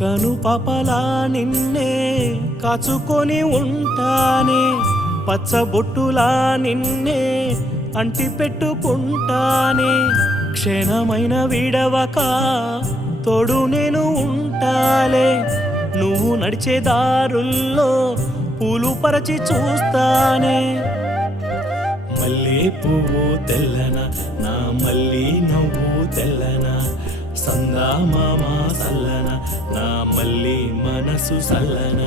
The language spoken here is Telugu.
కను పాపలా నిన్నే కాచుకొని ఉంటానే పచ్చబొట్టులా నిన్నే అంటి పెట్టుకుంటానే. క్షణమైన విడవక తోడు నేను ఉంటాలే నువ్వు నడిచే దారుల్లో పూలు పరచి చూస్తానే. మళ్ళీ పువ్వు తెల్లన నా మళ్ళీ నవ్వు సందా మామ సల్లన నా మల్లి మనసు సల్లన.